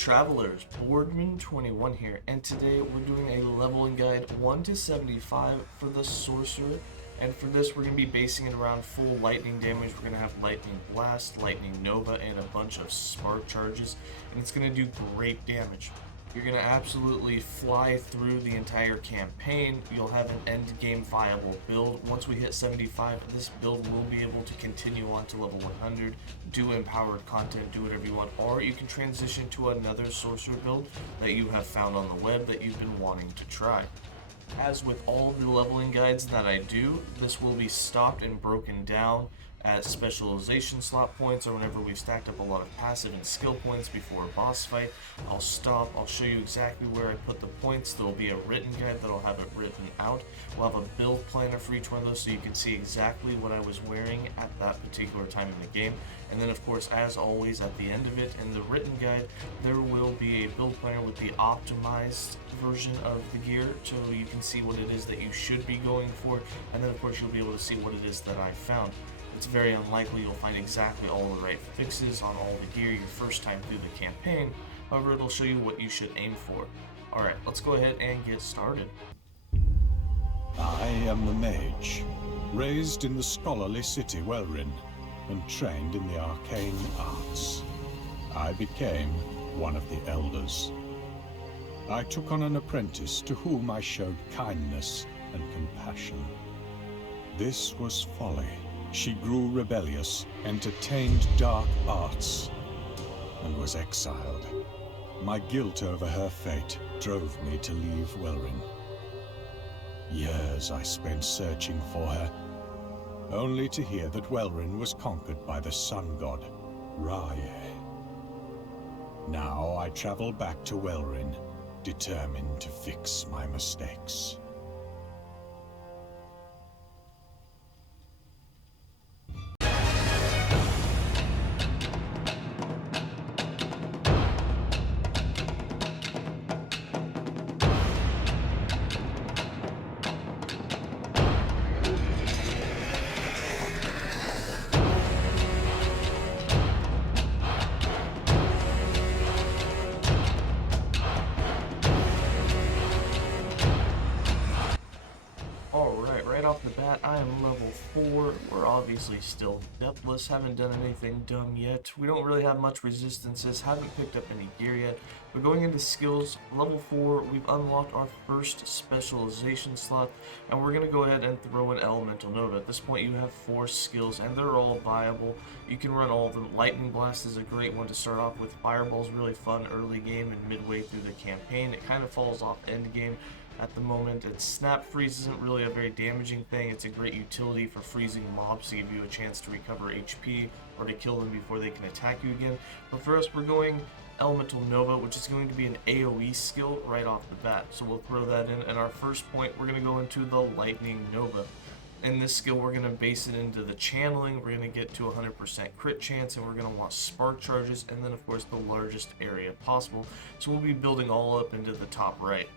travelers, Boardman21 here, and today we're doing a leveling guide 1 to 75 for the Sorcerer. And for this, we're going to be basing it around full lightning damage. We're going to have Lightning Blast, Lightning Nova, and a bunch of Spark charges, and it's going to do great damage. You're going to absolutely fly through the entire campaign. You'll have an end game viable build. Once we hit 75, this build will be able to continue on to level 100, do empowered content, do whatever you want, or you can transition to another sorcerer build that you have found on the web that you've been wanting to try. As with all the leveling guides that I do, this will be stopped and broken down at specialization slot points, or whenever we've stacked up a lot of passive and skill points before a boss fight. I'll stop, I'll show you exactly where I put the points. There'll be a written guide that'll have it written out. We'll have a build planner for each one of those so you can see exactly what I was wearing at that particular time in the game. And then of course, as always, at the end of it, in the written guide, there will be a build planner with the optimized version of the gear, so you can see what it is that you should be going for, and then of course you'll be able to see what it is that I found. It's very unlikely you'll find exactly all the right fixes on all the gear your first time through the campaign, however it'll show you what you should aim for. Alright, let's go ahead and get started. I am the Mage, raised in the scholarly city Welrin, and trained in the arcane arts. I became one of the elders. I took on an apprentice to whom I showed kindness and compassion. This was folly. She grew rebellious, entertained dark arts, and was exiled. My guilt over her fate drove me to leave Welrin. Years I spent searching for her, only to hear that Welrin was conquered by the sun god, Raye. Now I travel back to Welrin, determined to fix my mistakes. Right off the bat, I am level 4. We're obviously still depthless, haven't done anything dumb yet. We don't really have much resistances, haven't picked up any gear yet. But going into skills, level 4, we've unlocked our first specialization slot, and we're going to go ahead and throw an Elemental Nova. At this point, you have 4 skills, and they're all viable. You can run all of them. Lightning Blast is a great one to start off with. Fireball's really fun early game and midway through the campaign. It kind of falls off end game at the moment. Its Snap Freeze isn't really a very damaging thing. It's a great utility for freezing mobs to give you a chance to recover HP or to kill them before they can attack you again. But first, we're going Elemental Nova, which is going to be an AoE skill right off the bat. So we'll throw that in. And our first point, we're going to go into the Lightning Nova. In this skill, we're going to base it into the channeling. We're going to get to 100% crit chance, and we're going to want spark charges, and then of course the largest area possible. So we'll be building all up into the top right.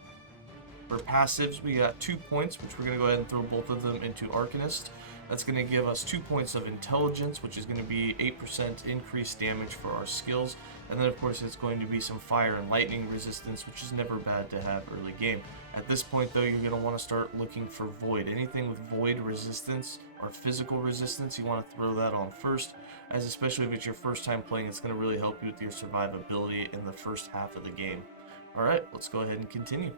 For passives, we got 2 points, which we're going to go ahead and throw both of them into Arcanist. That's going to give us 2 points of intelligence, which is going to be 8% increased damage for our skills. And then of course it's going to be some fire and lightning resistance, which is never bad to have early game. At this point though, you're going to want to start looking for void. Anything with void resistance or physical resistance, you want to throw that on first, as especially if it's your first time playing, it's going to really help you with your survivability in the first half of the game. Alright, let's go ahead and continue.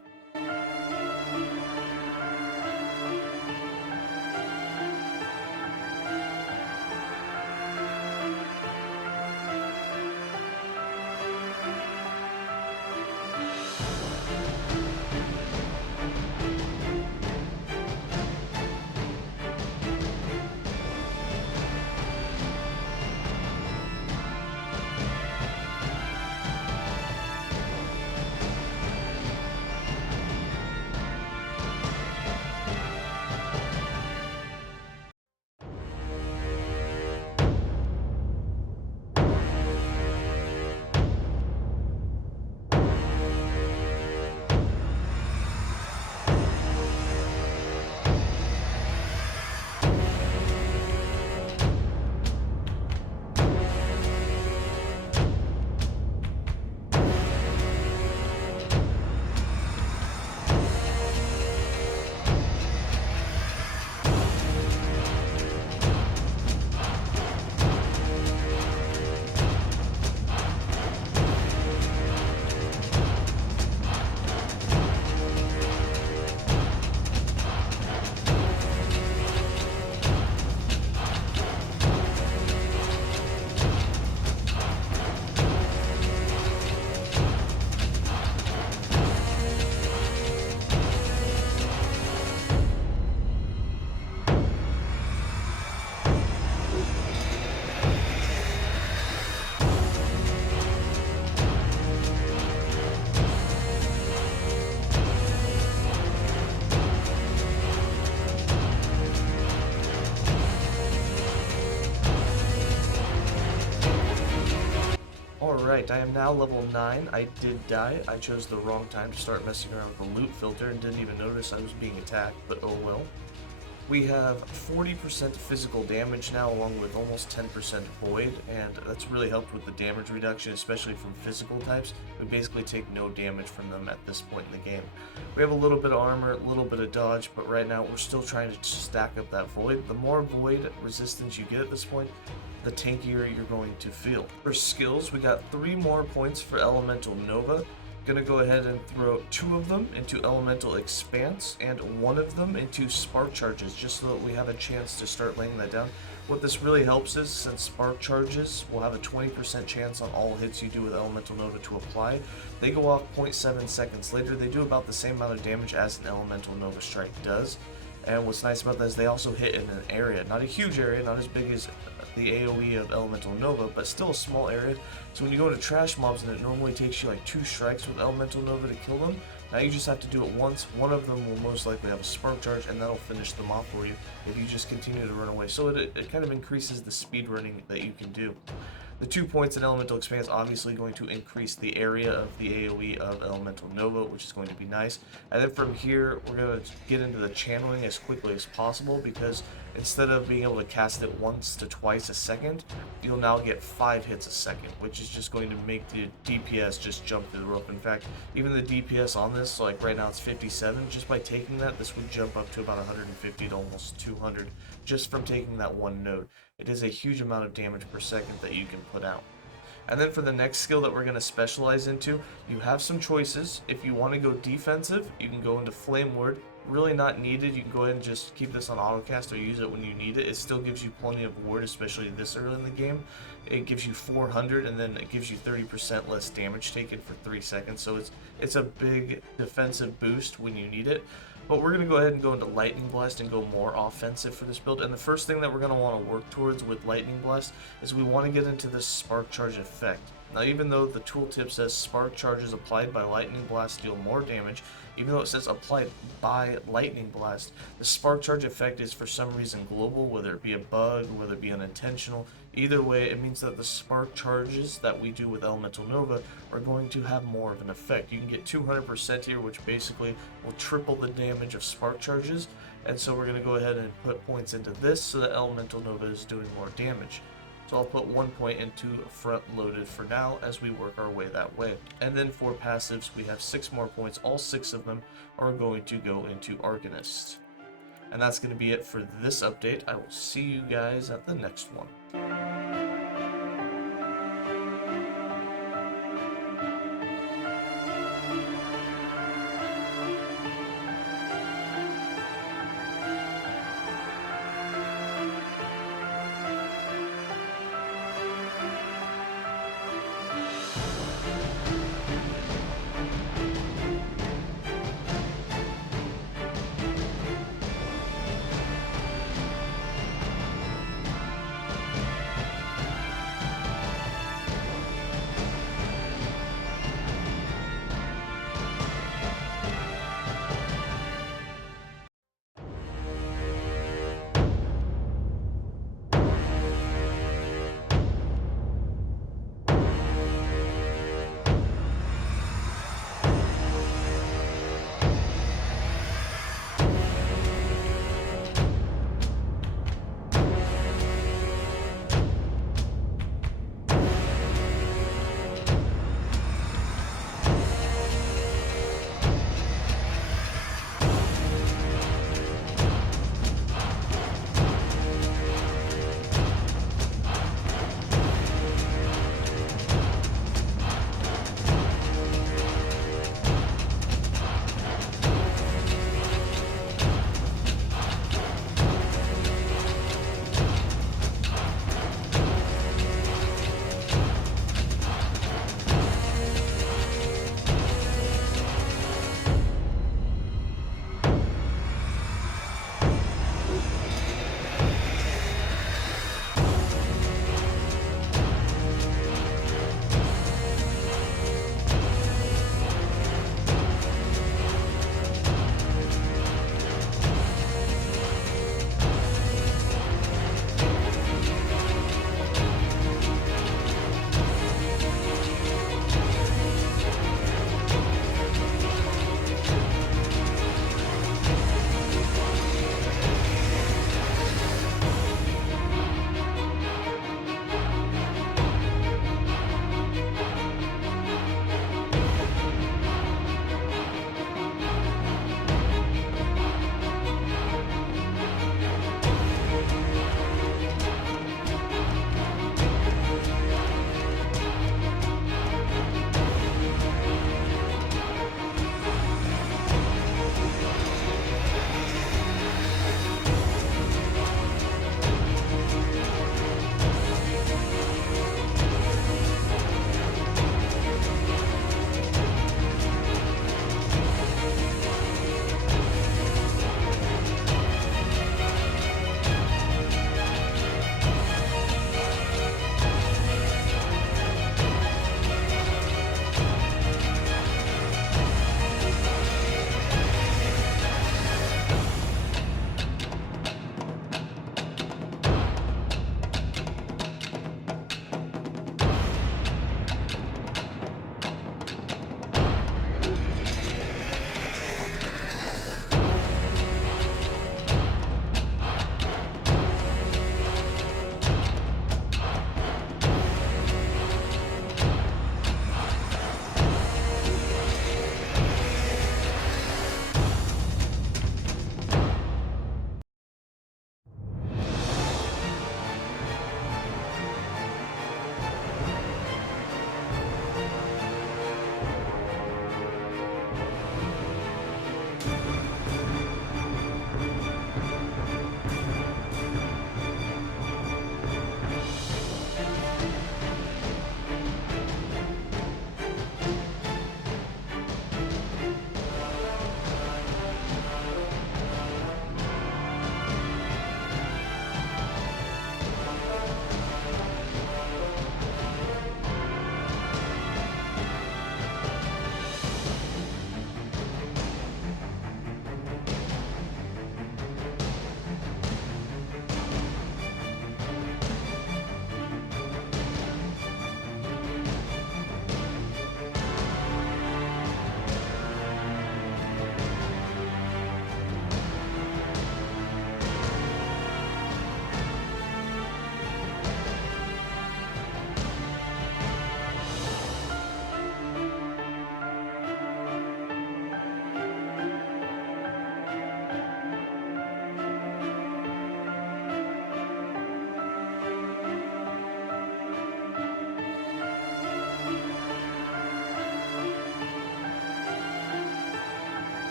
Alright, I am now level 9. I did die. I chose the wrong time to start messing around with the loot filter and didn't even notice I was being attacked, but oh well. We have 40% physical damage now, along with almost 10% void, and that's really helped with the damage reduction, especially from physical types. We basically take no damage from them at this point in the game. We have a little bit of armor, a little bit of dodge, but right now we're still trying to stack up that void. The more void resistance you get at this point, the tankier you're going to feel. For skills, we got 3 more points for Elemental Nova. Gonna go ahead and throw 2 of them into Elemental Expanse and 1 of them into Spark Charges, just so that we have a chance to start laying that down. What this really helps is, since Spark Charges will have a 20% chance on all hits you do with Elemental Nova to apply, they go off 0.7 seconds later. They do about the same amount of damage as an Elemental Nova Strike does. And what's nice about that is they also hit in an area, not a huge area, not as big as the AoE of Elemental Nova, but still a small area. So when you go to trash mobs and it normally takes you like 2 strikes with Elemental Nova to kill them, now you just have to do it once. One of them will most likely have a spark charge, and that'll finish them off for you if you just continue to run away. So it kind of increases the speed running that you can do. The 2 points in Elemental Expanse obviously going to increase the area of the AoE of Elemental Nova, which is going to be nice. And then from here, we're going to get into the channeling as quickly as possible, because instead of being able to cast it once to twice a second, you'll now get 5 hits a second, which is just going to make the DPS just jump through the roof. In fact, even the DPS on this, so like right now it's 57, just by taking that, this would jump up to about 150 to almost 200 just from taking that one node. It is a huge amount of damage per second that you can put out. And then for the next skill that we're going to specialize into, you have some choices. If you want to go defensive, you can go into Flame Ward. Really not needed. You can go ahead and just keep this on autocast or use it when you need it. It still gives you plenty of ward, especially this early in the game. It gives you 400, and then it gives you 30% less damage taken for 3 seconds. So it's a big defensive boost when you need it. But we're going to go ahead and go into Lightning Blast and go more offensive for this build. And the first thing that we're going to want to work towards with Lightning Blast is we want to get into this Spark Charge effect. Now, even though the tooltip says Spark Charges applied by Lightning Blast deal more damage, even though it says applied by Lightning Blast, the Spark Charge effect is for some reason global, whether it be a bug, whether it be unintentional. Either way, it means that the Spark Charges that we do with Elemental Nova are going to have more of an effect. You can get 200% here, which basically will triple the damage of Spark Charges. And so we're going to go ahead and put points into this so that Elemental Nova is doing more damage. So I'll put 1 point into front loaded for now as we work our way that way. And then for passives, we have 6 more points. All 6 of them are going to go into Arcanist. And that's going to be it for this update. I will see you guys at the next one.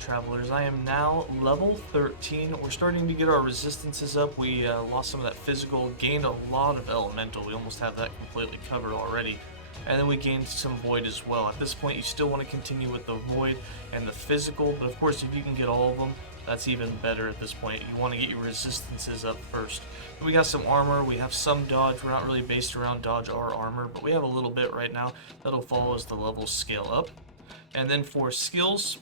Travelers, I am now level 13. We're starting to get our resistances up. We lost some of that physical, gained a lot of elemental. We almost have that completely covered already. And then we gained some void as well. At this point, you still want to continue with the void and the physical, but of course, if you can get all of them, that's even better at this point. You want to get your resistances up first. We got some armor, we have some dodge. We're not really based around dodge or armor, but we have a little bit right now. That'll follow as the levels scale up. And then for skills,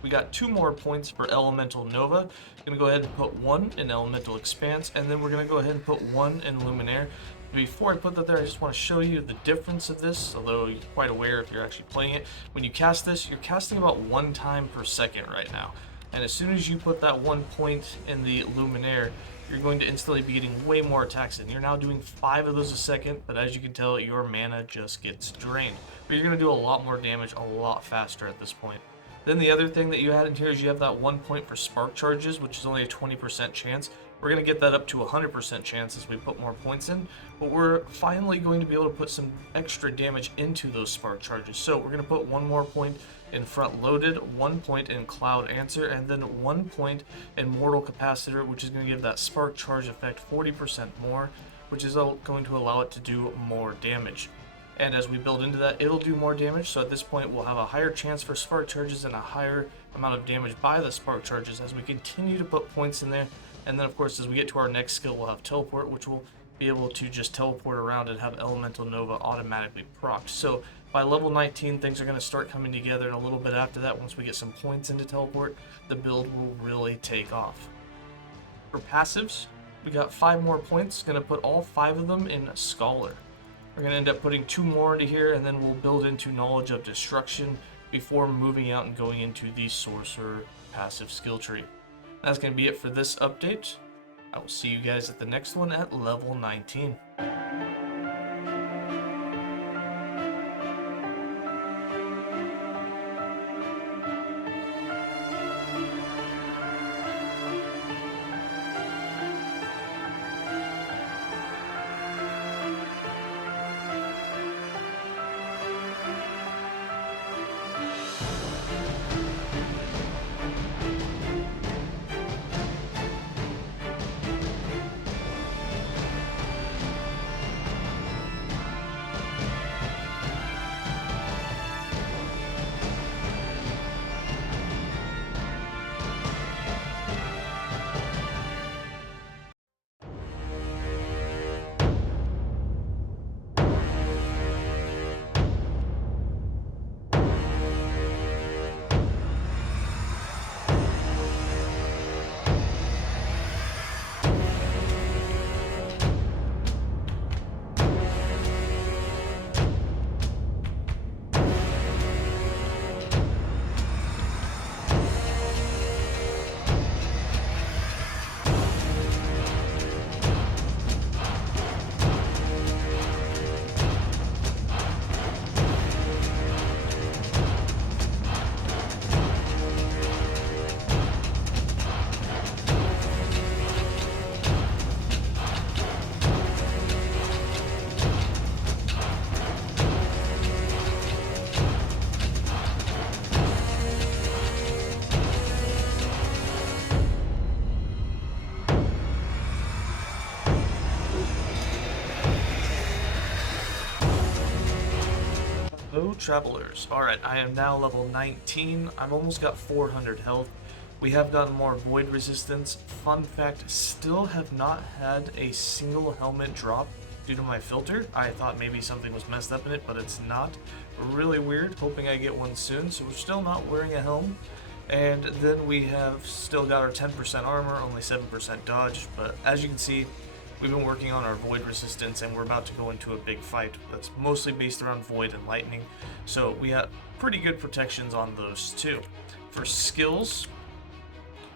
we got 2 more points for Elemental Nova. Gonna go ahead and put 1 in Elemental Expanse, and then we're gonna go ahead and put 1 in Luminaire. Before I put that there, I just want to show you the difference of this, although you're quite aware if you're actually playing it. When you cast this, you're casting about 1 time per second right now. And as soon as you put that 1 point in the Luminaire, you're going to instantly be getting way more attacks in. You're now doing 5 of those a second, but as you can tell, your mana just gets drained. But you're going to do a lot more damage a lot faster at this point. Then the other thing that you had in here is you have that 1 point for spark charges, which is only a 20% chance. We're going to get that up to 100% chance as we put more points in, but we're finally going to be able to put some extra damage into those spark charges. So we're going to put 1 more point in front loaded, 1 point in cloud answer, and then 1 point in mortal capacitor, which is going to give that spark charge effect 40% more, which is going to allow it to do more damage. And as we build into that, it'll do more damage. So at this point, we'll have a higher chance for spark charges and a higher amount of damage by the spark charges as we continue to put points in there. And then, of course, as we get to our next skill, we'll have Teleport, which will be able to just teleport around and have Elemental Nova automatically procced. So by level 19, things are going to start coming together, and a little bit after that, once we get some points into Teleport, the build will really take off. For passives, we got 5 more points. Going to put all 5 of them in Scholar. We're going to end up putting 2 more into here, and then we'll build into Knowledge of Destruction before moving out and going into the Sorcerer passive skill tree. That's going to be it for this update. I will see you guys at the next one at level 19. Hello travelers. Alright, I am now level 19. I've almost got 400 health. We have gotten more void resistance. Fun fact, still have not had a single helmet drop due to my filter. I thought maybe something was messed up in it, but it's not. Really weird, hoping I get one soon. So we're still not wearing a helm. And then we have still got our 10% armor, only 7% dodge, but as you can see, we've been working on our void resistance and we're about to go into a big fight that's mostly based around void and lightning. So we have pretty good protections on those too. For skills,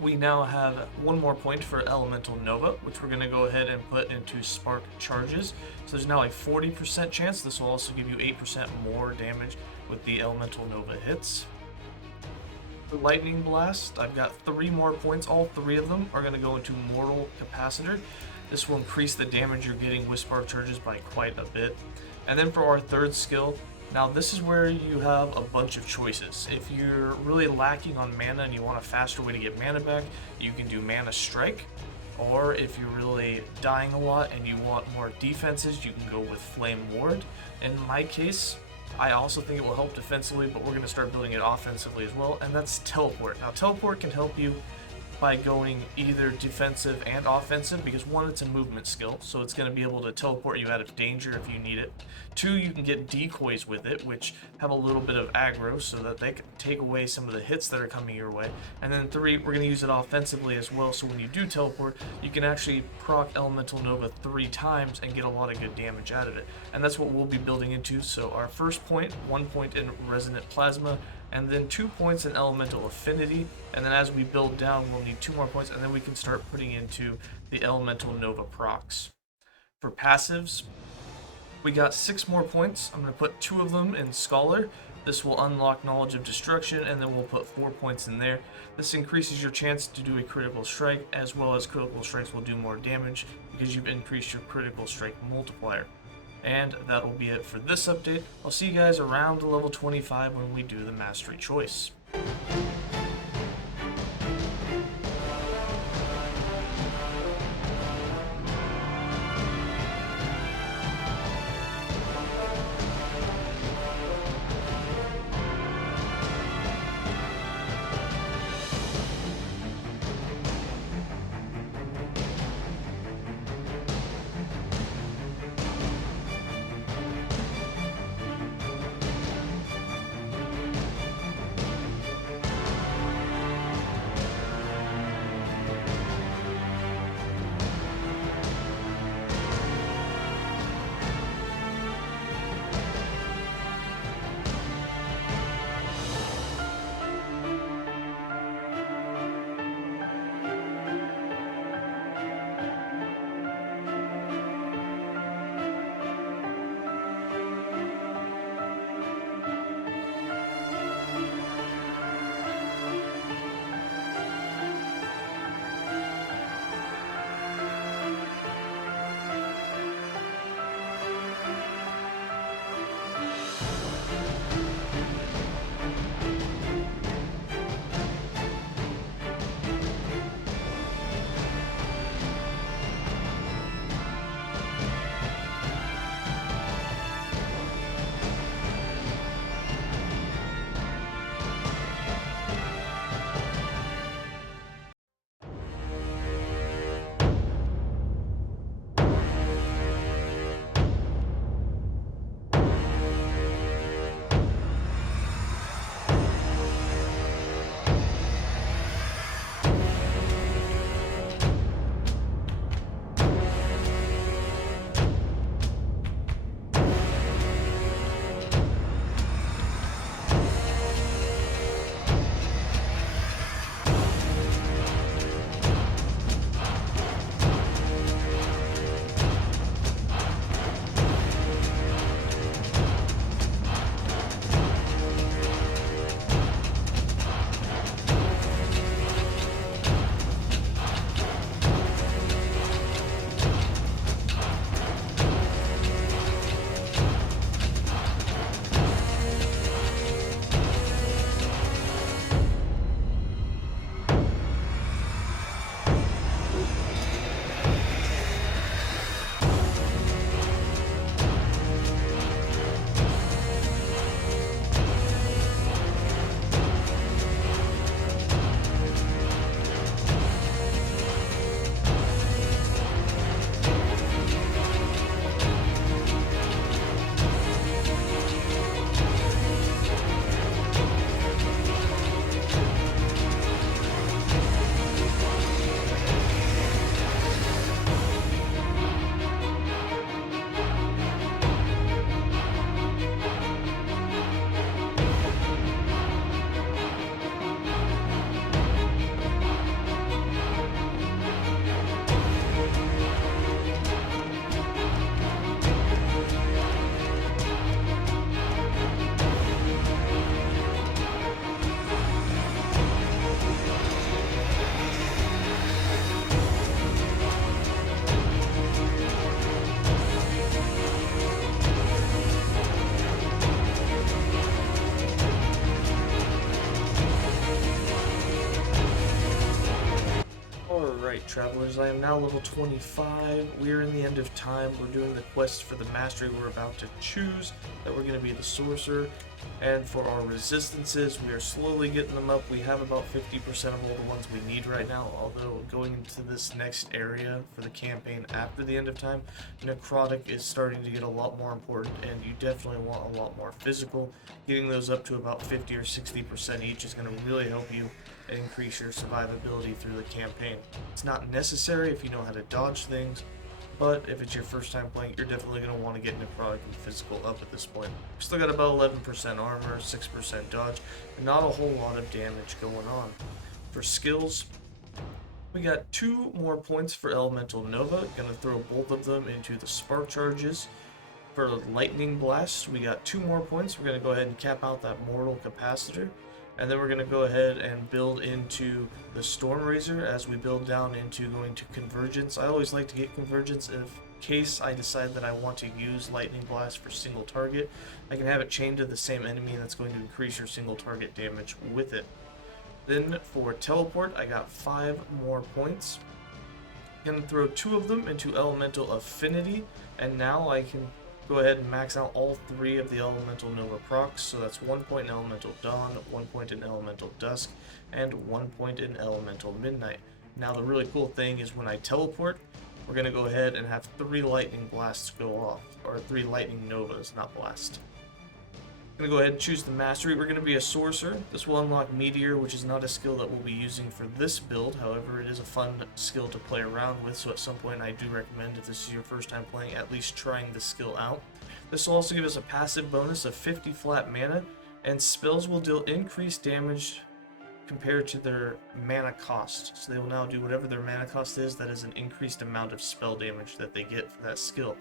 we now have 1 more point for Elemental Nova, which we're going to go ahead and put into Spark Charges. So there's now a 40% chance. This will also give you 8% more damage with the Elemental Nova hits. For Lightning Blast, I've got 3 more points. All 3 of them are going to go into Mortal Capacitor. This will increase the damage you're getting with Spark Charges by quite a bit. And then for our third skill, Now this is where you have a bunch of choices. If you're really lacking on mana and you want a faster way to get mana back, you can do Mana Strike. Or if you're really dying a lot and you want more defenses, you can go with Flame Ward. In my case, I also think it will help defensively, but we're going to start building it offensively as well, and that's Teleport. Now Teleport can help you by going either defensive and offensive, because one, it's a movement skill, so it's going to be able to teleport you out of danger if you need it. Two, you can get decoys with it, which have a little bit of aggro so that they can take away some of the hits that are coming your way. And then three, we're going to use it offensively as well, so when you do teleport, you can actually proc Elemental Nova 3 times and get a lot of good damage out of it. And that's what we'll be building into. So our first point, 1 point in Resonant Plasma, and then 2 points in Elemental Affinity, and then as we build down, we'll need 2 more points, and then we can start putting into the Elemental Nova procs. For passives, we got 6 more points. I'm going to put 2 of them in Scholar. This will unlock Knowledge of Destruction, and then we'll put 4 points in there. This increases your chance to do a critical strike, as well as critical strikes will do more damage because you've increased your critical strike multiplier. And that will be it for this update. I'll see you guys around level 25 when we do the Mastery Choice. Alright, travelers, I am now level 25. We are in the end of time. We're doing the quest for the mastery we're about to choose, that we're going to be the Sorcerer. And for our resistances, we are slowly getting them up. We have about 50% of all the ones we need right now, although going into this next area for the campaign after the end of time, necrotic is starting to get a lot more important, and you definitely want a lot more physical. Getting those up to about 50 or 60% each is going to really help you and increase your survivability through the campaign. It's not necessary if you know how to dodge things, but if it's your first time playing, you're definitely going to want to get necrotic and physical up at this point. We still got about 11% armor, 6% dodge, and not a whole lot of damage going on. For skills, we got 2 more points for Elemental Nova. Gonna throw both of them into the spark charges. For Lightning Blast, we got 2 more points. We're gonna go ahead and cap out that Mortal Capacitor. And then we're going to go ahead and build into the Storm Razor as we build down into going to Convergence. I always like to get Convergence in case I decide that I want to use Lightning Blast for single target. I can have it chained to the same enemy, and that's going to increase your single target damage with it. Then for Teleport, I got 5 more points. I'm going to throw 2 of them into Elemental Affinity, and now I can go ahead and max out all 3 of the Elemental Nova procs. So that's 1 point in Elemental Dawn, 1 point in Elemental Dusk, and 1 point in Elemental Midnight. Now the really cool thing is when I teleport, we're going to go ahead and have 3 Lightning Blasts go off, or 3 Lightning Novas, not Blast. I'm going to go ahead and choose the Mastery. We're going to be a Sorcerer. This will unlock Meteor, which is not a skill that we'll be using for this build. However, it is a fun skill to play around with, so at some point I do recommend, if this is your first time playing, at least trying the skill out. This will also give us a passive bonus of 50 flat mana, and spells will deal increased damage compared to their mana cost. So they will now do whatever their mana cost is, that is an increased amount of spell damage that they get for that skill.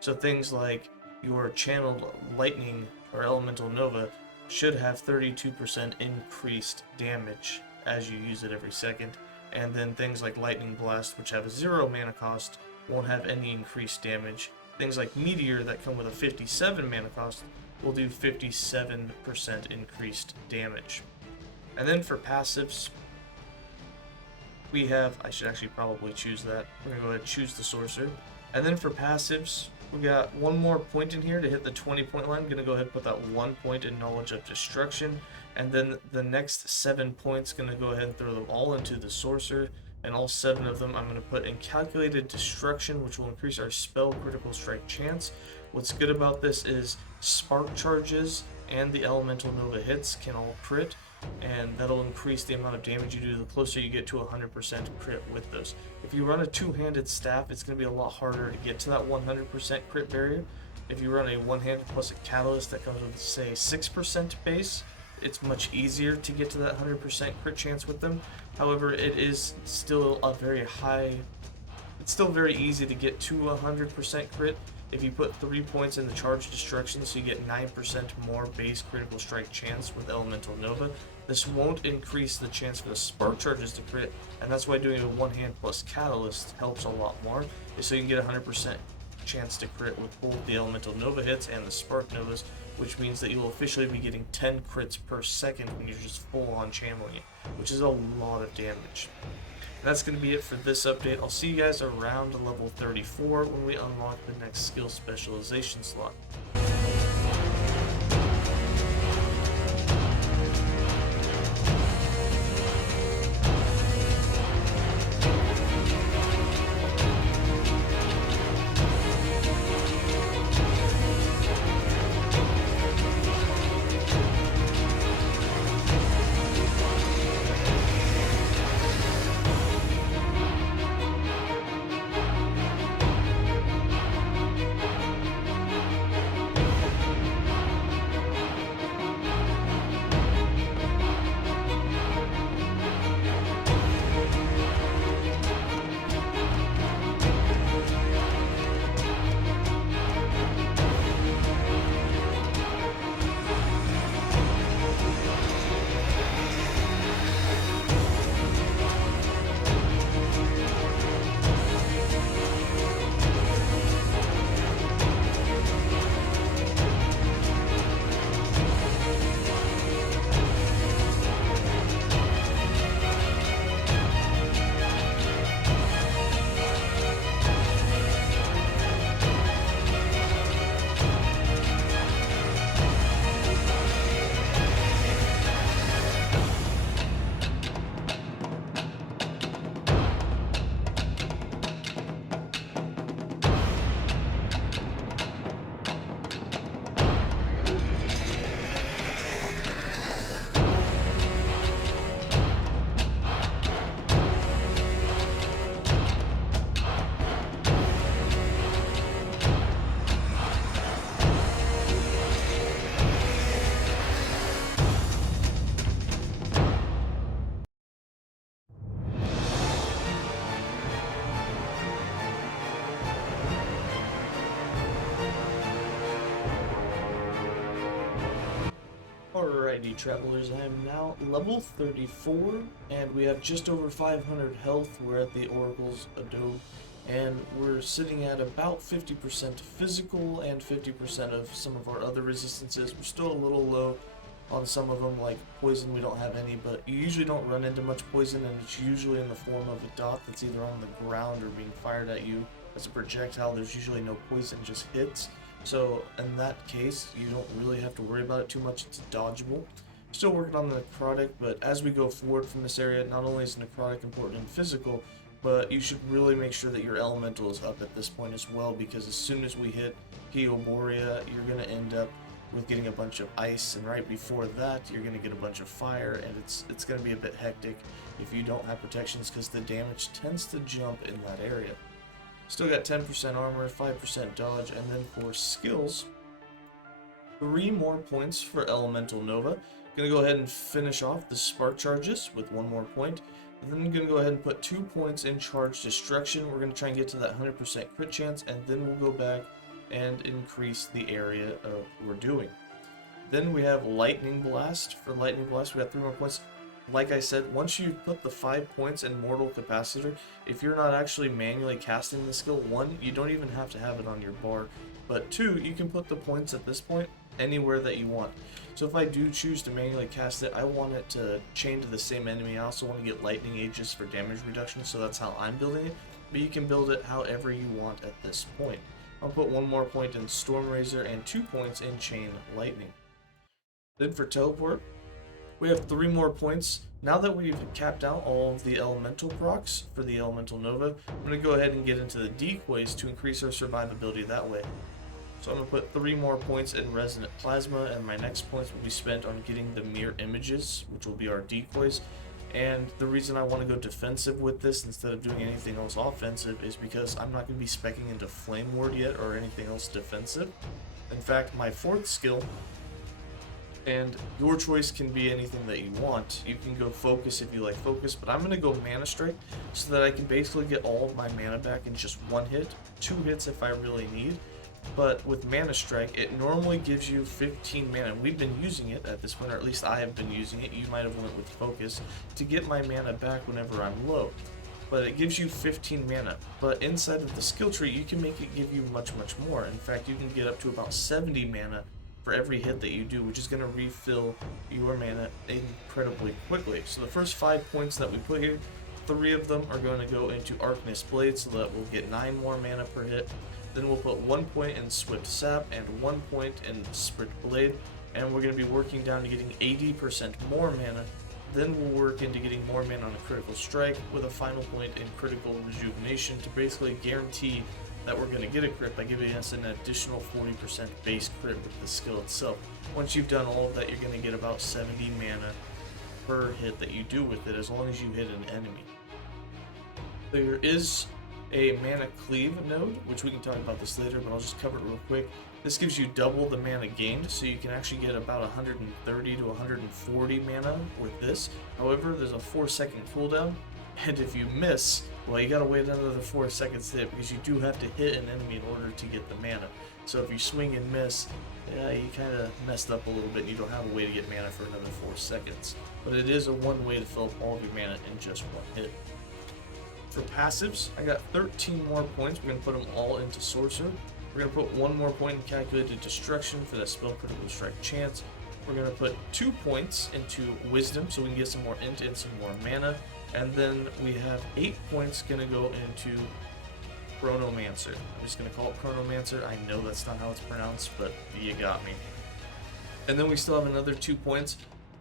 So things like your channeled Lightning or Elemental Nova should have 32% increased damage as you use it every second, and then things like Lightning Blast, which have a 0 mana cost, won't have any increased damage. Things like Meteor that come with a 57 mana cost will do 57% increased damage. And then for passives, we have, I should actually probably choose that. We're going to go ahead and choose the Sorcerer. And then for passives, we got 1 more point in here to hit the 20-point line. I'm going to go ahead and put that 1 point in Knowledge of Destruction. And then the next 7 points, going to go ahead and throw them all into the Sorcerer. And all 7 of them I'm going to put in Calculated Destruction, which will increase our spell critical strike chance. What's good about this is Spark Charges and the Elemental Nova hits can all crit, and that'll increase the amount of damage you do the closer you get to 100% crit with those. If you run a 2-handed staff, it's going to be a lot harder to get to that 100% crit barrier. If you run a 1-handed plus a catalyst that comes with, say, 6% base, it's much easier to get to that 100% crit chance with them. However, it is still a very high, it's still very easy to get to 100% crit if you put 3 points in the Charge Destruction, so you get 9% more base critical strike chance with Elemental Nova. This won't increase the chance for the Spark Charges to crit, and that's why doing a 1-hand plus Catalyst helps a lot more, is so you can get 100% chance to crit with both the Elemental Nova hits and the Spark Novas, which means that you will officially be getting 10 crits per second when you're just full on channeling it, which is a lot of damage. And that's going to be it for this update. I'll see you guys around level 34 when we unlock the next skill specialization slot. Alrighty, travelers, I am now level 34, and we have just over 500 health. We're at the Oracle's Abode, and we're sitting at about 50% physical and 50% of some of our other resistances. We're still a little low on some of them, like poison. We don't have any, but you usually don't run into much poison, and it's usually in the form of a dot that's either on the ground or being fired at you as a projectile. There's usually no poison, just hits. So in that case, you don't really have to worry about it too much. It's dodgeable. Still working on the necrotic, but as we go forward from this area, not only is necrotic important in physical, but you should really make sure that your elemental is up at this point as well, because as soon as we hit Heoborea, you're going to end up with getting a bunch of ice, and right before that, you're going to get a bunch of fire, and it's going to be a bit hectic if you don't have protections, because the damage tends to jump in that area. Still got 10% armor, 5% dodge, and then for skills, 3 more points for Elemental Nova. Gonna go ahead and finish off the Spark Charges with 1 more point. And then I'm gonna go ahead and put 2 points in Charge Destruction. We're gonna try and get to that 100% crit chance, and then we'll go back and increase the area we're doing. Then we have Lightning Blast. For Lightning Blast, we got 3 more points. Like I said, once you put the 5 points in Mortal Capacitor, if you're not actually manually casting the skill, 1, you don't even have to have it on your bar, but 2, you can put the points at this point anywhere that you want. So if I do choose to manually cast it, I want it to chain to the same enemy. I also want to get lightning ages for damage reduction, so that's how I'm building it, but you can build it however you want at this point. I'll put 1 more point in Storm Razor and 2 points in Chain Lightning. Then for Teleport, we have 3 more points. Now that we've capped out all of the elemental procs for the Elemental Nova, I'm going to go ahead and get into the decoys to increase our survivability that way. So I'm going to put 3 more points in Resonant Plasma, and my next points will be spent on getting the Mirror Images, which will be our decoys. And the reason I want to go defensive with this instead of doing anything else offensive is because I'm not going to be speccing into Flame Ward yet or anything else defensive. In fact, my 4th skill, and your choice can be anything that you want. You can go Focus if you like Focus, but I'm going to go Mana Strike so that I can basically get all of my mana back in just 1 hit, 2 hits if I really need. But with Mana Strike, it normally gives you 15 mana. We've been using it at this point, or at least I have been using it. You might have went with Focus to get my mana back whenever I'm low. But it gives you 15 mana. But inside of the skill tree, you can make it give you much more. In fact, you can get up to about 70 mana for every hit that you do, which is going to refill your mana incredibly quickly. So the first 5 points that we put here, 3 of them are going to go into Arcanist Blade, so that we'll get 9 more mana per hit. Then we'll put 1 point in Swift Sap and 1 point in Sprint Blade, and we're going to be working down to getting 80% more mana. Then we'll work into getting more mana on a Critical Strike with a final point in Critical Rejuvenation to basically guarantee that we're going to get a crit by giving us an additional 40% base crit with the skill itself. Once you've done all of that, you're going to get about 70 mana per hit that you do with it, as long as you hit an enemy. There is a mana cleave node, which we can talk about this later, but I'll just cover it real quick. This gives you double the mana gained, so you can actually get about 130 to 140 mana with this. However, there's a 4-second cooldown, and if you miss, well, you gotta wait another 4 seconds to hit, because you do have to hit an enemy in order to get the mana. So if you swing and miss, yeah, you kind of messed up a little bit, and you don't have a way to get mana for another 4 seconds. But it is a 1 way to fill up all of your mana in just 1 hit. For passives, I got 13 more points. We're going to put them all into Sorcerer. We're going to put 1 more point in Calculated Destruction for that Spell Critical Strike chance. We're going to put 2 points into Wisdom so we can get some more int and some more mana. And then we have 8 points going to go into Chronomancer. I'm just going to call it Chronomancer. I know that's not how it's pronounced, but you got me. And then we still have another 2 points,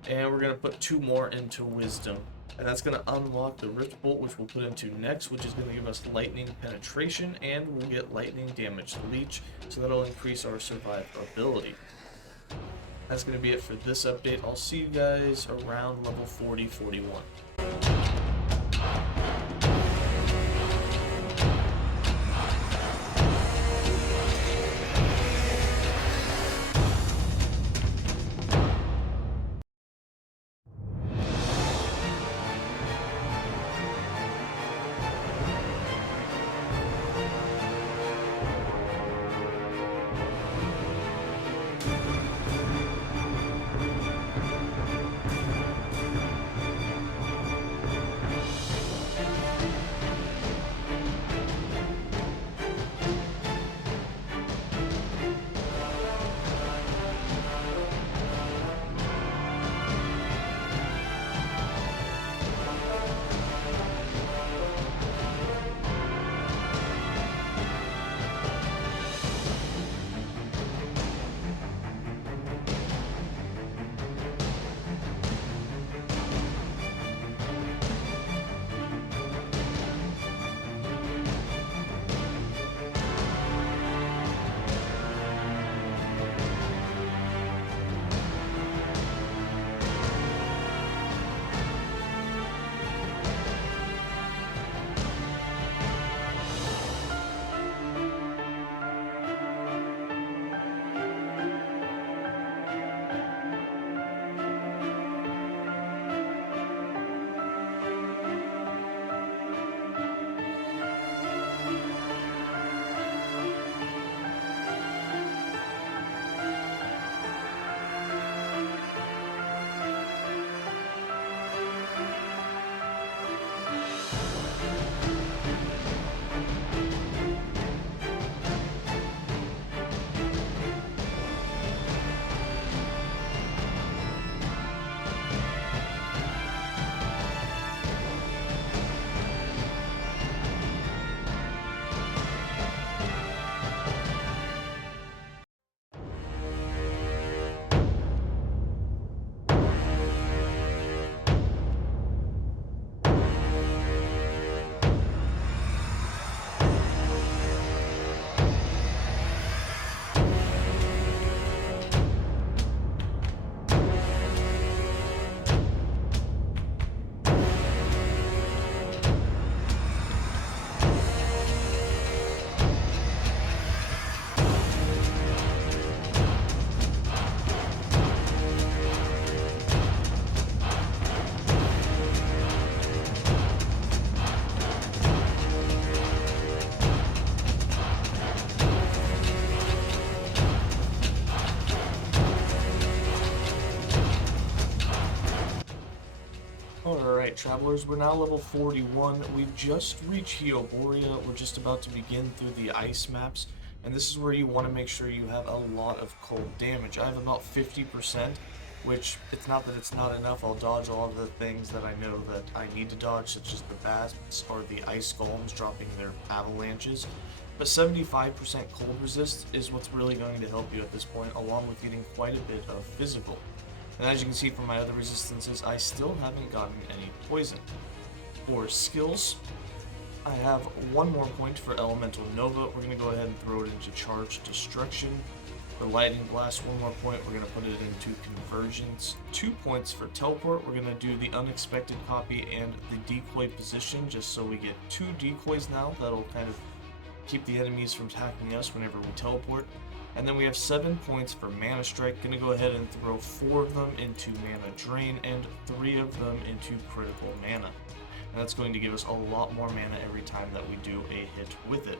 and we're going to put 2 more into Wisdom. And that's going to unlock the Rift Bolt, which we'll put into next, which is going to give us Lightning Penetration, and we'll get Lightning Damage Leech, so that'll increase our survivability. That's going to be it for this update. I'll see you guys around level 40-41. travelers. We're now level 41. We've just reached Heoboria. We're just about to begin through the ice maps, and this is where you want to make sure you have a lot of cold damage. I have about 50%, which it's not that it's not enough. I'll dodge all of the things that I know that I need to dodge, such as the bats or the ice golems dropping their avalanches. But 75% cold resist is what's really going to help you at this point, along with getting quite a bit of physical. And as you can see from my other resistances, I still haven't gotten any poison. For skills, I have one more point for Elemental Nova. We're going to go ahead and throw it into Charge Destruction. For Lightning Blast, one more point. We're going to put it into Convergence. 2 points for Teleport. We're going to do the Unexpected Copy and the Decoy Position, just so we get 2 decoys now. That'll kind of keep the enemies from attacking us whenever we teleport. And then we have 7 points for Mana Strike. Gonna go ahead and throw 4 of them into Mana Drain and 3 of them into Critical Mana. And that's going to give us a lot more mana every time that we do a hit with it.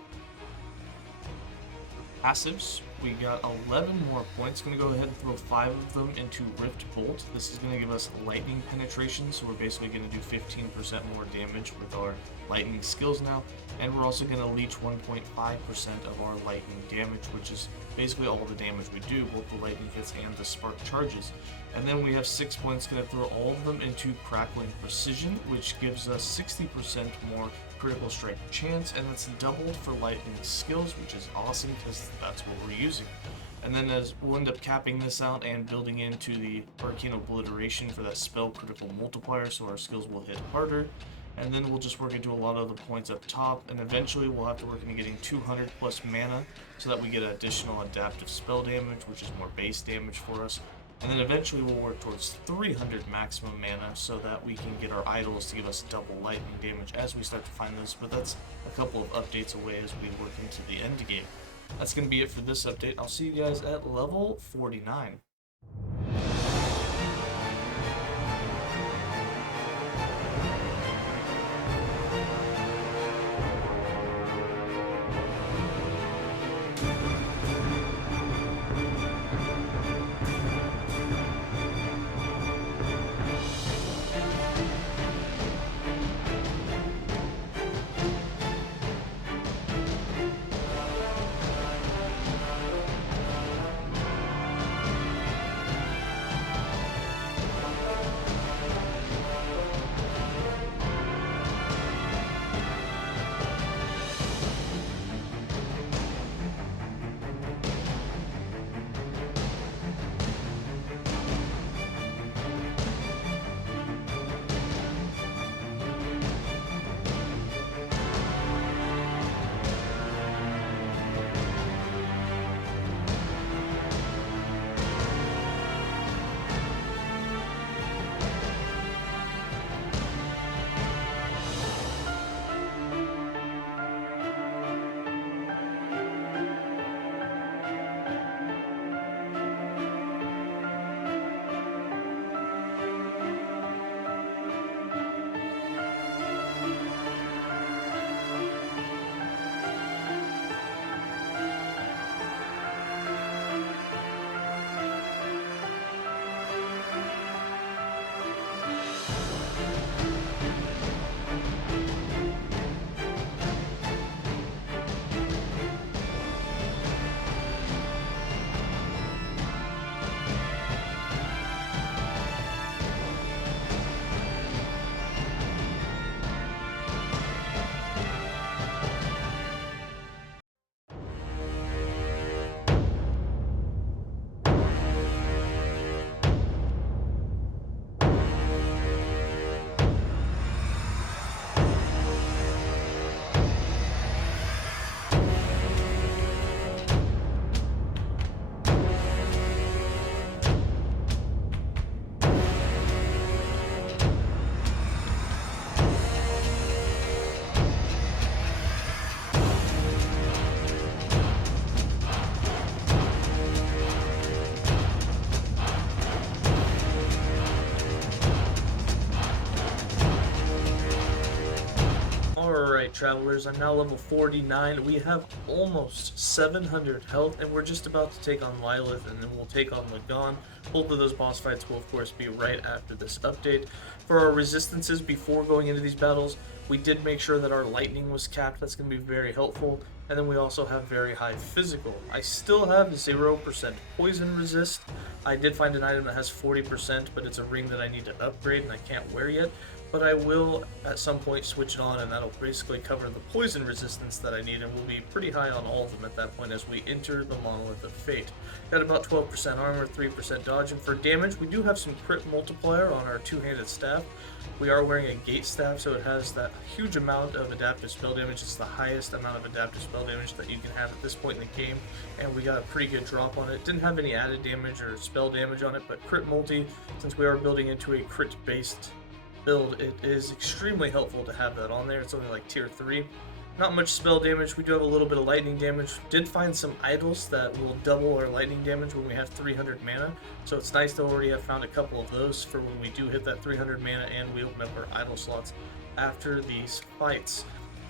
Passives, we got 11 more points. Gonna go ahead and throw 5 of them into Rift Bolt. This is gonna give us lightning penetration, so we're basically gonna do 15% more damage with our lightning skills now. And we're also gonna leech 1.5% of our lightning damage, which is basically all the damage we do, both the lightning hits and the spark charges. And then we have 6 points, gonna throw all of them into Crackling Precision, which gives us 60% more critical strike chance, and that's doubled for lightning skills, which is awesome because that's what we're using. And then as we'll end up capping this out and building into the Arcane Obliteration for that spell critical multiplier, so our skills will hit harder. And then we'll just work into a lot of the points up top, and eventually we'll have to work into getting 200 plus mana so that we get additional adaptive spell damage, which is more base damage for us. And then eventually we'll work towards 300 maximum mana so that we can get our idols to give us double lightning damage as we start to find those. But that's a couple of updates away as we work into the end game. That's going to be it for this update. I'll see you guys at level 49. Alright, travelers, I'm now level 49. We have almost 700 health, and we're just about to take on Lilith, and then we'll take on Lagon. Both of those boss fights will, of course, be right after this update. For our resistances before going into these battles, we did make sure that our lightning was capped. That's going to be very helpful. And then we also have very high physical. I still have 0% poison resist. I did find an item that has 40%, but it's a ring that I need to upgrade and I can't wear yet. But I will at some point switch it on, and that'll basically cover the poison resistance that I need, and we'll be pretty high on all of them at that point as we enter the Monolith of Fate. Got about 12% armor, 3% dodge, and for damage we do have some crit multiplier on our two-handed staff. We are wearing a gate staff, so it has that huge amount of adaptive spell damage. It's the highest amount of adaptive spell damage that you can have at this point in the game, and we got a pretty good drop on it. Didn't have any added damage or spell damage on it, but crit multi, since we are building into a crit based build, it is extremely helpful to have that on there. It's only like tier 3. Not much spell damage. We do have a little bit of lightning damage. Did find some idols that will double our lightning damage when we have 300 mana, so it's nice to already have found a couple of those for when we do hit that 300 mana and we open up our idol slots after these fights.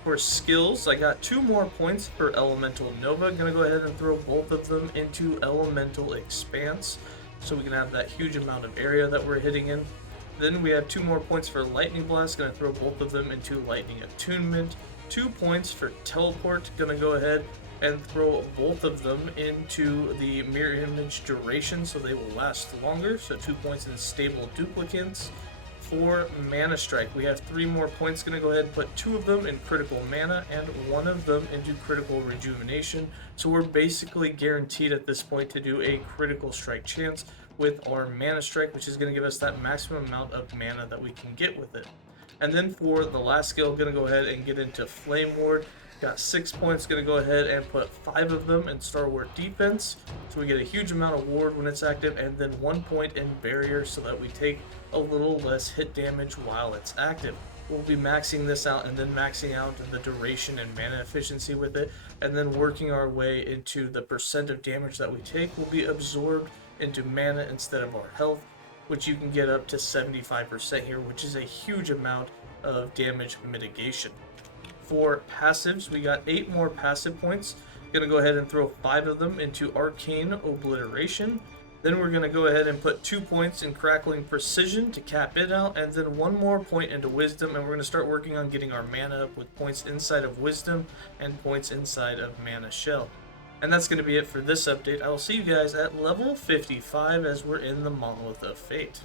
For skills, I got 2 more points for Elemental Nova. Gonna go ahead and throw both of them into Elemental Expanse so we can have that huge amount of area that we're hitting in. Then we have 2 more points for Lightning Blast, gonna throw both of them into Lightning Attunement. 2 points for Teleport, gonna go ahead and throw both of them into the Mirror Image Duration so they will last longer, so 2 points in Stable Duplicates. For Mana Strike, we have 3 more points, gonna go ahead and put 2 of them in Critical Mana and 1 of them into Critical Rejuvenation, so we're basically guaranteed at this point to do a Critical Strike chance with our Mana Strike, which is going to give us that maximum amount of mana that we can get with it. And then for the last skill, going to go ahead and get into Flame Ward. Got 6 points, going to go ahead and put 5 of them in Star Ward Defense, so we get a huge amount of ward when it's active, and then 1 point in Barrier so that we take a little less hit damage while it's active. We'll be maxing this out and then maxing out the duration and mana efficiency with it, and then working our way into the percent of damage that we take will be absorbed into mana instead of our health, which you can get up to 75% here, which is a huge amount of damage mitigation. For passives, we got 8 more passive points. Gonna go ahead and throw 5 of them into Arcane Obliteration. Then we're gonna go ahead and put 2 points in Crackling Precision to cap it out, and then 1 more point into Wisdom, and we're gonna start working on getting our mana up with points inside of Wisdom and points inside of Mana Shell. And that's going to be it for this update. I will see you guys at level 55 as we're in the Monolith of Fate.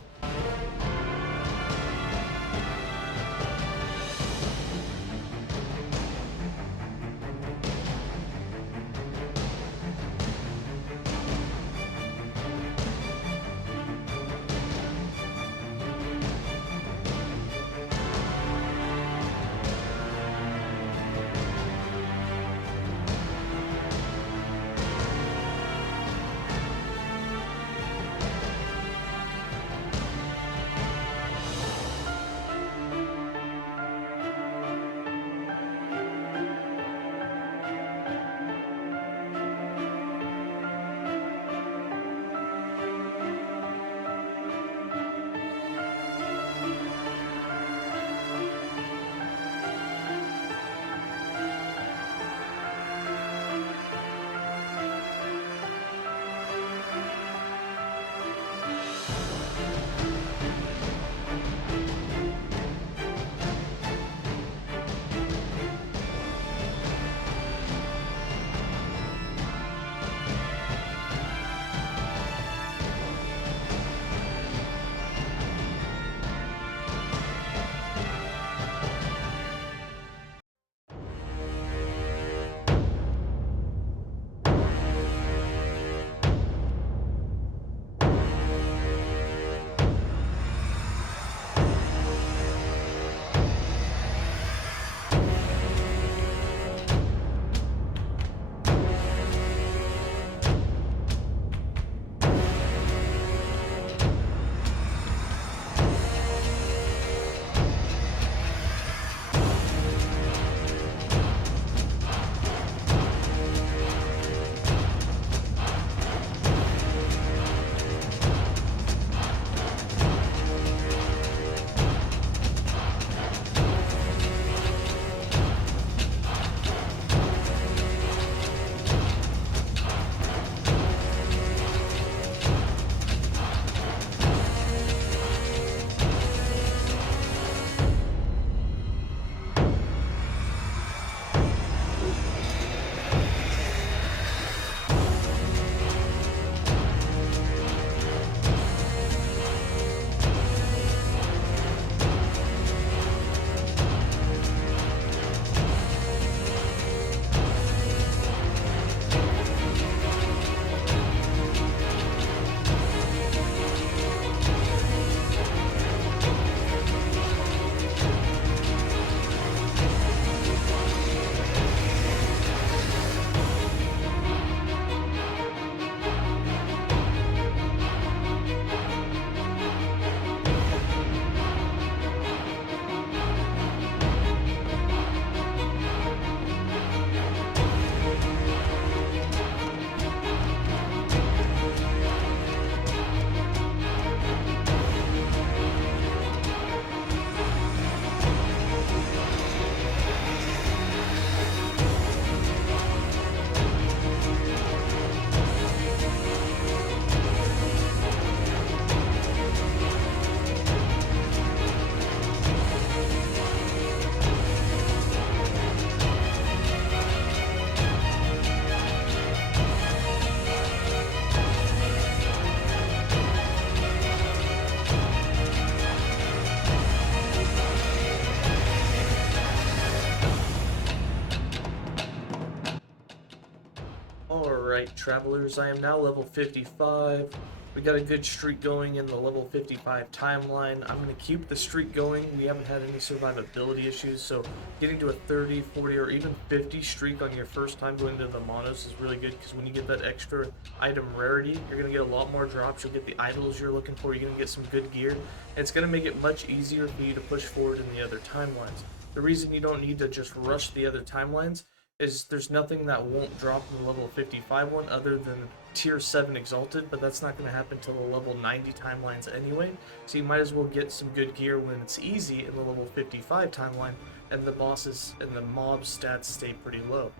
Alright, travelers, I am now level 55. We got a good streak going in the level 55 timeline. I'm going to keep the streak going. We haven't had any survivability issues, so getting to a 30, 40, or even 50 streak on your first time going to the Monos is really good, because when you get that extra item rarity, you're going to get a lot more drops. You'll get the idols you're looking for. You're going to get some good gear, and it's going to make it much easier for you to push forward in the other timelines. The reason you don't need to just rush the other timelines is there's nothing that won't drop in the level 55 one other than tier 7 exalted, but that's not going to happen till the level 90 timelines anyway, so you might as well get some good gear when it's easy in the level 55 timeline and the bosses and the mob stats stay pretty low.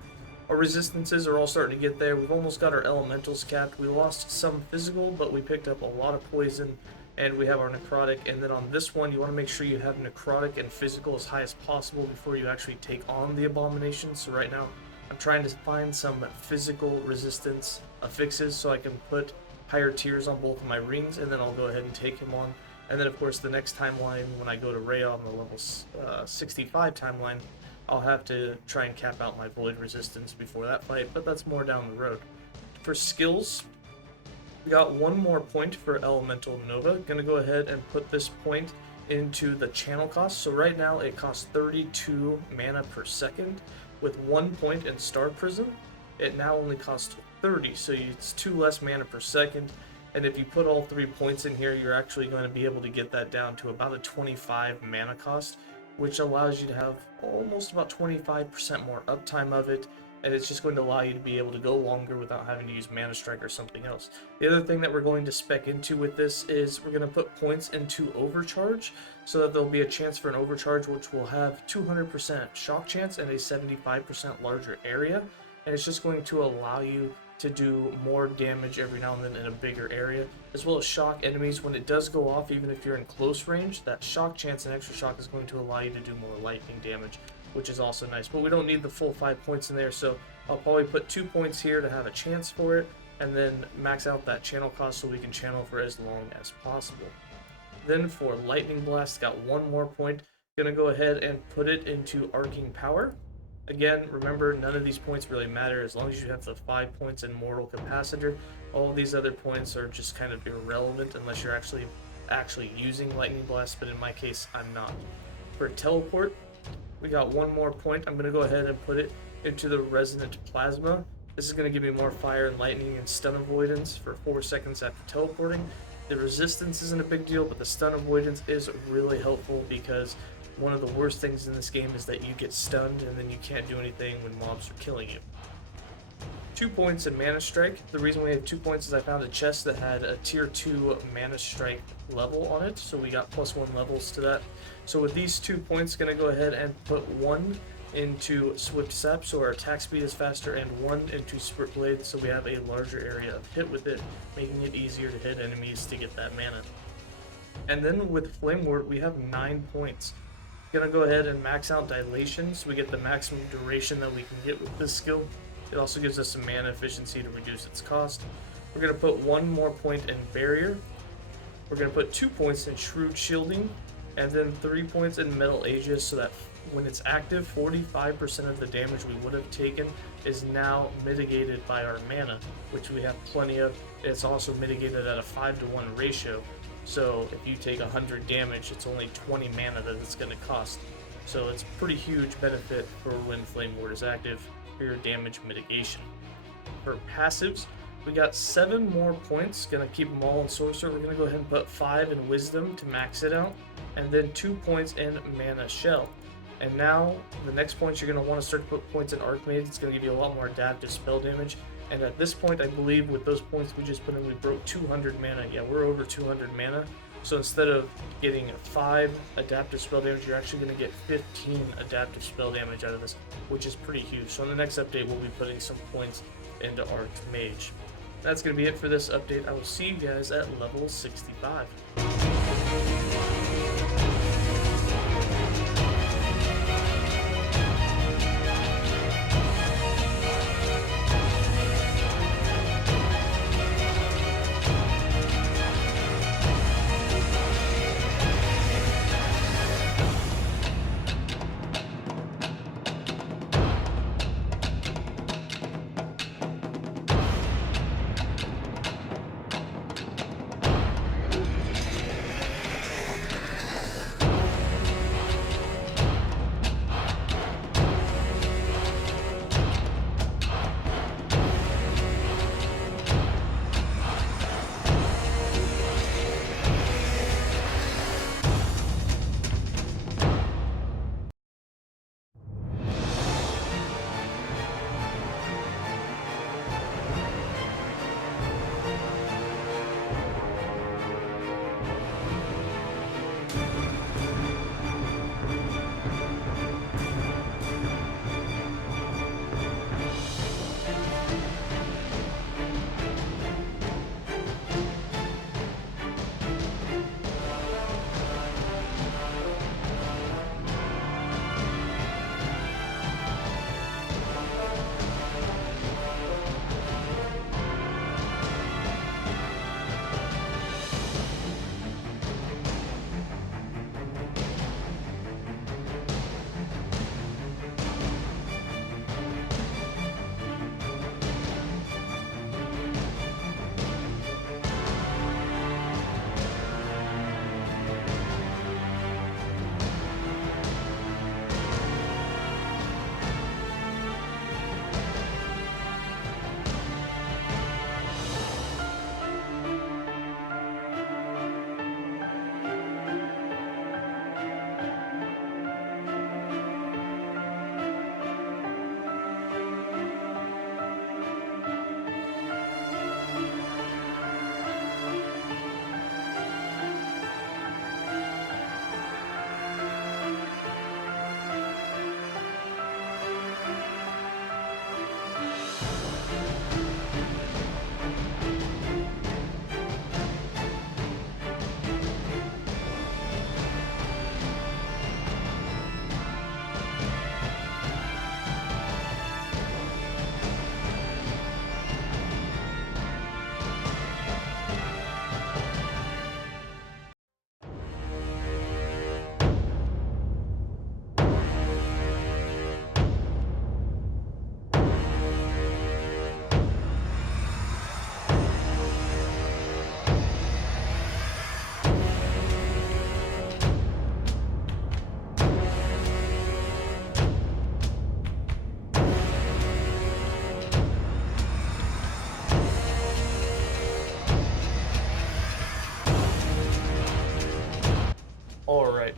Our resistances are all starting to get there. We've almost got our elementals capped. We lost some physical, but we picked up a lot of poison, and we have our necrotic. And then on this one, you want to make sure you have necrotic and physical as high as possible before you actually take on the abomination. So right now I'm trying to find some physical resistance affixes so I can put higher tiers on both of my rings, and then I'll go ahead and take him on. And then of course the next timeline, when I go to Rhea on the level 65 timeline, I'll have to try and cap out my void resistance before that fight, but that's more down the road. For skills, we got one more point for Elemental Nova. Gonna go ahead and put this point into the channel cost. So right now it costs 32 mana per second. With 1 point in Star Prism, it now only costs 30, so it's 2 less mana per second. And if you put all 3 points in here, you're actually going to be able to get that down to about a 25 mana cost, which allows you to have almost about 25% more uptime of it, and it's just going to allow you to be able to go longer without having to use Mana Strike or something else. The other thing that we're going to spec into with this is we're going to put points into Overcharge, so that there'll be a chance for an Overcharge which will have 200% shock chance and a 75% larger area, and it's just going to allow you to do more damage every now and then in a bigger area, as well as shock enemies when it does go off. Even if you're in close range, that shock chance and extra shock is going to allow you to do more lightning damage, which is also nice. But we don't need the full 5 points in there, so I'll probably put 2 points here to have a chance for it, and then max out that channel cost so we can channel for as long as possible. Then for Lightning Blast, got 1 more point. Gonna go ahead and put it into Arcing Power. Again, remember, none of these points really matter as long as you have the 5 points in Mortal Capacitor. All these other points are just kind of irrelevant unless you're actually using Lightning Blast, but in my case, I'm not. For Teleport, we got 1 more point. I'm going to go ahead and put it into the Resonant Plasma. This is going to give me more fire and lightning and stun avoidance for 4 seconds after teleporting. The resistance isn't a big deal, but the stun avoidance is really helpful, because one of the worst things in this game is that you get stunned and then you can't do anything when mobs are killing you. 2 points in Mana Strike. The reason we have 2 points is I found a chest that had a tier 2 Mana Strike level on it, so we got +1 levels to that. So with these 2 points, gonna go ahead and put 1 into Swift Sap, so our attack speed is faster, and 1 into Spirit Blade, so we have a larger area of hit with it, making it easier to hit enemies to get that mana. And then with Flame Ward, we have 9 points. Gonna go ahead and max out Dilation, so we get the maximum duration that we can get with this skill. It also gives us some mana efficiency to reduce its cost. We're gonna put 1 more point in Barrier. We're gonna put 2 points in Shrewd Shielding, and then 3 points in Metal Aegis, so that when it's active, 45% of the damage we would have taken is now mitigated by our mana, which we have plenty of. It's also mitigated at a 5-to-1 ratio. So if you take 100 damage, it's only 20 mana that it's going to cost. So it's a pretty huge benefit for when Flame Ward is active for your damage mitigation. For passives, we got 7 more points. Going to keep them all in Sorcerer. We're going to go ahead and put 5 in Wisdom to max it out, and then 2 points in Mana Shell. And now the next points you're going to want to start to put points in Archmage. It's going to give you a lot more adaptive spell damage. And at this point, I believe with those points we just put in, we broke 200 mana. Yeah, we're over 200 mana. So instead of getting 5 adaptive spell damage, you're actually going to get 15 adaptive spell damage out of this, which is pretty huge. So in the next update, we'll be putting some points into Archmage. That's going to be it for this update. I will see you guys at level 65.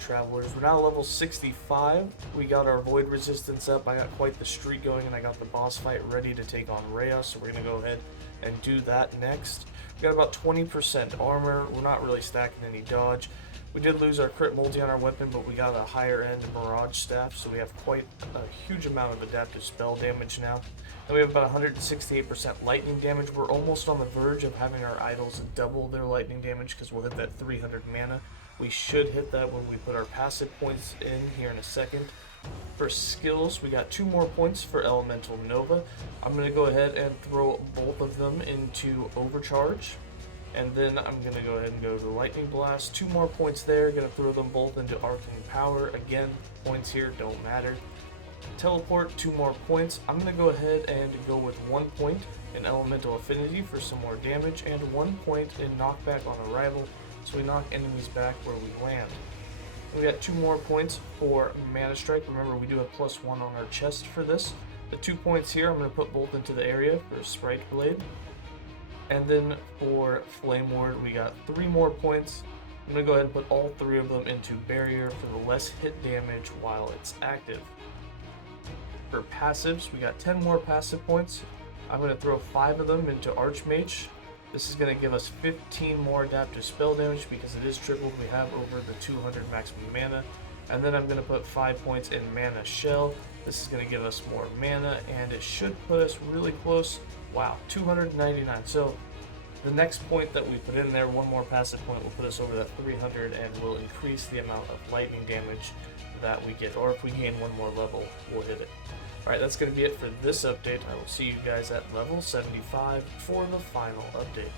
Travelers. We're now level 65. We got our Void Resistance up. I got quite the streak going, and I got the boss fight ready to take on Rhea, so we're going to go ahead and do that next. We got about 20% armor. We're not really stacking any dodge. We did lose our crit multi on our weapon, but we got a higher end Mirage Staff, so we have quite a huge amount of adaptive spell damage now. And we have about 168% lightning damage. We're almost on the verge of having our idols double their lightning damage because we'll hit that 300 mana. We should hit that when we put our passive points in here in a second. For skills, we got 2 more points for Elemental Nova. I'm going to go ahead and throw both of them into Overcharge. And then I'm going to go ahead and go to Lightning Blast. 2 more points there. Going to throw them both into Arcane Power. Again, points here don't matter. Teleport, 2 more points. I'm going to go ahead and go with 1 point in Elemental Affinity for some more damage. And 1 point in Knockback on Arrival, so we knock enemies back where we land. We got 2 more points for Mana Strike. Remember, we do have +1 on our chest for this. The 2 points here, I'm going to put both into the area for Sprite Blade. And then for Flame Ward, we got 3 more points. I'm going to go ahead and put all 3 of them into Barrier for the less hit damage while it's active. For passives, we got 10 more passive points. I'm going to throw 5 of them into Archmage. This is going to give us 15 more adaptive spell damage because it is tripled. We have over the 200 maximum mana. And then I'm going to put 5 points in Mana Shell. This is going to give us more mana, and it should put us really close. Wow, 299. So the next point that we put in there, 1 more passive point, will put us over that 300 and will increase the amount of lightning damage that we get. Or if we gain 1 more level, we'll hit it. Alright, that's going to be it for this update. I will see you guys at level 75 for the final update.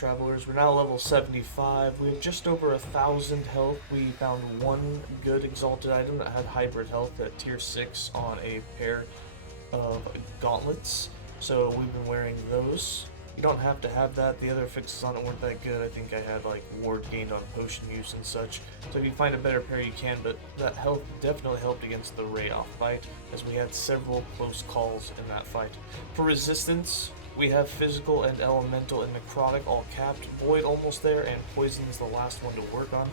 travelers. We're now level 75. We have just over 1,000 health. We found one good exalted item that had hybrid health at tier 6 on a pair of gauntlets. So we've been wearing those. You don't have to have that. The other fixes on it weren't that good. I think I had like ward gained on potion use and such. So if you find a better pair you can, but that health definitely helped against the Rayoff fight, as we had several close calls in that fight. For resistance, we have physical and elemental and necrotic all capped. Void almost there, and poison is the last one to work on.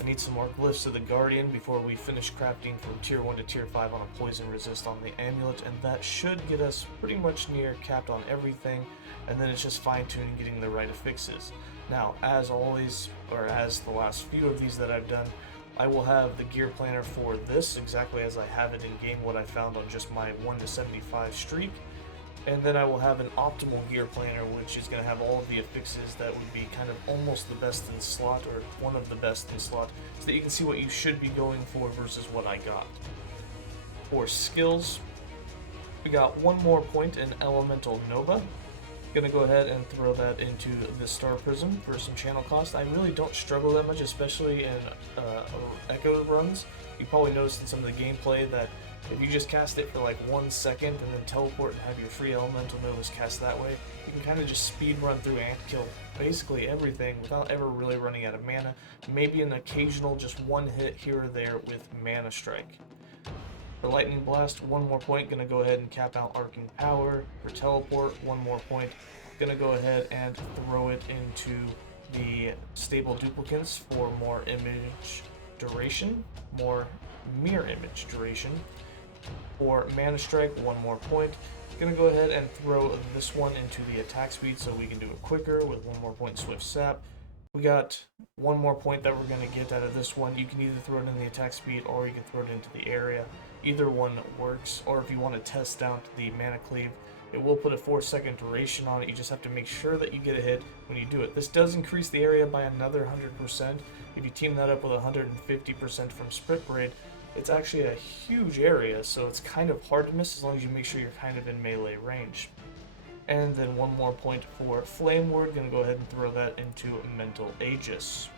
I need some more glyphs of the Guardian before we finish crafting from tier 1 to tier 5 on a poison resist on the amulet, and that should get us pretty much near capped on everything, and then it's just fine-tuning getting the right affixes. Now, as always, or as the last few of these that I've done, I will have the gear planner for this exactly as I have it in game, what I found on just my 1 to 75 streak. And then I will have an optimal gear planner, which is going to have all of the affixes that would be kind of almost the best in slot, or one of the best in slot, so that you can see what you should be going for versus what I got. For skills, we got one more point in Elemental Nova. Gonna go ahead and throw that into the Star Prism for some channel cost. I really don't struggle that much, especially in Echo runs. You probably noticed in some of the gameplay that if you just cast it for like 1 second and then teleport and have your free Elemental Novas cast that way, you can kind of just speed run through and kill basically everything without ever really running out of mana. Maybe an occasional just one hit here or there with Mana Strike. For Lightning Blast, one more point, gonna go ahead and cap out Arcing Power. For Teleport, one more point, gonna go ahead and throw it into the Stable Duplicates for more image duration, more mirror image duration. For Mana Strike, one more point. Gonna go ahead and throw this one into the attack speed so we can do it quicker with one more point Swift Sap. We got one more point that we're gonna get out of this one. You can either throw it in the attack speed or you can throw it into the area. Either one works, or if you want to test out the Mana Cleave, it will put a 4-second duration on it. You just have to make sure that you get a hit when you do it. This does increase the area by another 100%. If you team that up with 150% from Sprint Parade, it's actually a huge area, so it's kind of hard to miss as long as you make sure you're kind of in melee range. And then one more point for Flame Ward, gonna go ahead and throw that into Mental Aegis.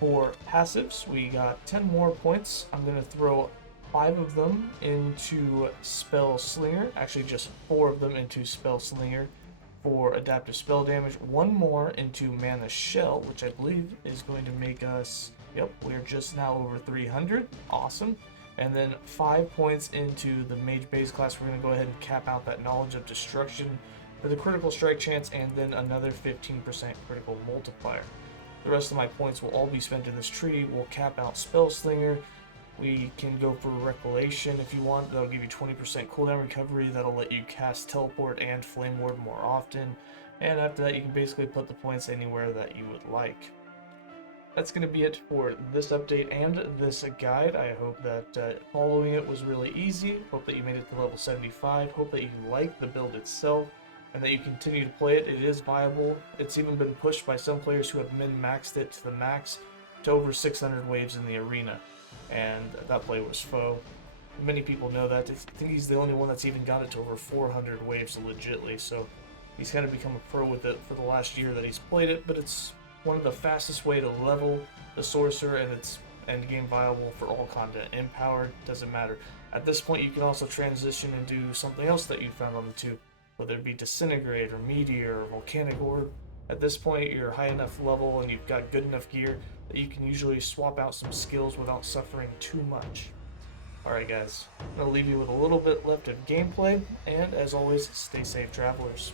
For passives, we got 10 more points. I'm gonna throw 5 of them into Spell Slinger, actually just 4 of them into Spell Slinger for adaptive spell damage, 1 more into Mana Shell, which I believe is going to make us, yep, we're just now over 300, awesome. And then 5 points into the Mage base class. We're going to go ahead and cap out that Knowledge of Destruction for the critical strike chance, and then another 15% critical multiplier. The rest of my points will all be spent in this tree. We'll cap out Spell Slinger. We can go for Recollection if you want. That'll give you 20% cooldown recovery. That'll let you cast Teleport and Flame Ward more often. And after that, you can basically put the points anywhere that you would like. That's going to be it for this update and this guide. I hope that following it was really easy. Hope that you made it to level 75. Hope that you like the build itself and that you continue to play it. It is viable. It's even been pushed by some players who have min-maxed it to the max to over 600 waves in the arena. And that play was faux. Many people know that. I think he's the only one that's even got it to over 400 waves legitly. So he's kind of become a pro with it for the last year that he's played it, but it's one of the fastest way to level the Sorcerer, and it's endgame viable for all content. Empowered, doesn't matter. At this point, you can also transition and do something else that you found on the tube, whether it be Disintegrate or Meteor or Volcanic Orb. At this point, you're high enough level and you've got good enough gear that you can usually swap out some skills without suffering too much. Alright guys, I'm going to leave you with a little bit left of gameplay, and as always, stay safe travelers.